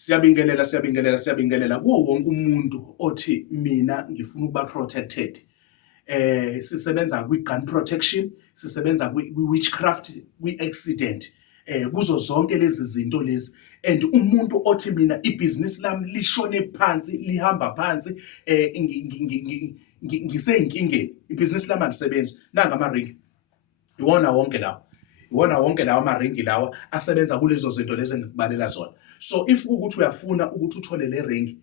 Siyabingelela kuwo wonke umuntu othi mina ngifuna ukuba protected. Sisebenza kwi-gun protection, sisebenza kwi-witchcraft, kwi-accident, kuzo zonke lezi zinto lezi. And umuntu othi mina ibhizinisi lami lishone phansi, lihamba phansi, ngisey'nkingeni, ibhizinisi lami alisebenzi. Nanga amaringi, iwona wonke lawa amaringi lawa asebenza kulezo zinto lezi engikubalela zona. So if ukuthi uyafuna ukuthi uthole le ringi,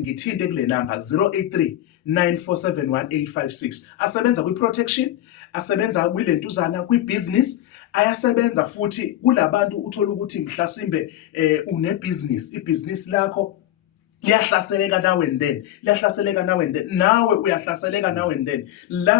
ngithinte kule number 083 947 1856. Asebenza kwi-protection, asebenza kwilentuzana, kwi-business, ayasebenza futhi kulabantu uthola ukuthi mhlasimbe unebhizinisi, ibhizinisi lakho liyahlaseleka now and then, nawe uyahlaseleka now and then.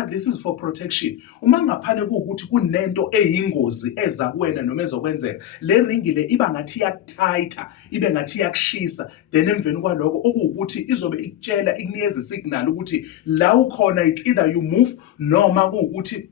This is for protection. Uma ngaphane kuwukuthi kunento eyingozi eza kuwena noma ezokwenzeka, le ringi le iba ngathi iyakuthayitha, ibe ngathi iyakushisa, then emveni kwaloko okuwukuthi izobe ikutshela, ikunikeza isignal ukuthi la ukhona it's either you move noma kuwukuthi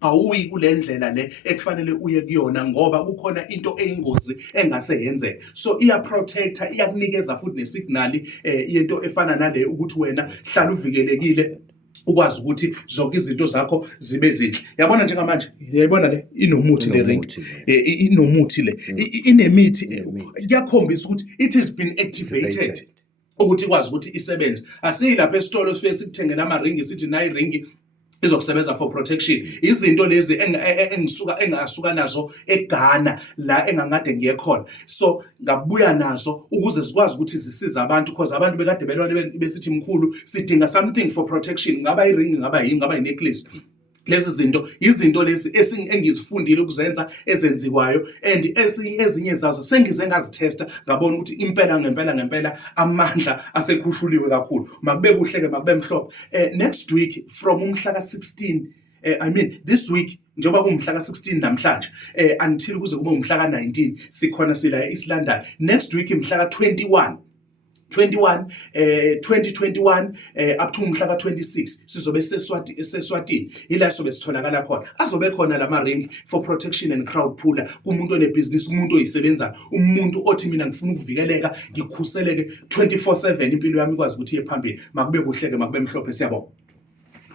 awuyi kule ndlela le ekufanele uye kuyona ngoba kukhona into eyingozi engase yenzeke. So iya-protector, iyakunikeza futhi nesignal yento efana nale ukuthi wena hlala uvikelekile, ukwazi ukuthi zonke izinto zakho zibe zinhle. Yabona njengamanje, yayibona le inomuthi le ring, inomuthi le, inemithi, kuyakhombisa ukuthi it has been activated ukuthi ikwazi ukuthi isebenze. Asiyilapha esitolo sifike sikuthengela amaringi sithi nayi ringi izokusebenza for protection. Izinto lezi engasuka nazo eGhana la engangade ngiye khona. So ngabuya nazo ukuze sikwazi ukuthi zisize abantu, because abantu bekade belwane besithi mkhulu sidinga something for protection, ngaba iring, ngaba yini, ngaba necklace. Lezi zinto izinto lezi engizifundile ukuzenza ezenziwayo, and ezinye zazo sengize ngazitesta ngabona ukuthi ngempela amandla asekhushuliwe kakhulu. Makube kuhleke, makube mhlophe. Next week from umhla ka-16, this week njengoba kumhla ka-16 namhlanje, until kuze kube umhla ka-19 sikhona sila e-East London. Next week mhla ka-21 2021 up to umhla ka-26 sizobe seswatini, ila sobe sitholakala khona. Azobe khona lama ring for protection and crowd puller kumuntu onebhizinisi, umuntu oyisebenza, umuntu othi mina ngifuna ukuvikeleka, ngikhuseleke 24/7, impilo yami ikwazi ukuthi iye phambili. Makube kuhleke, makube mhlophe. Siyabonga.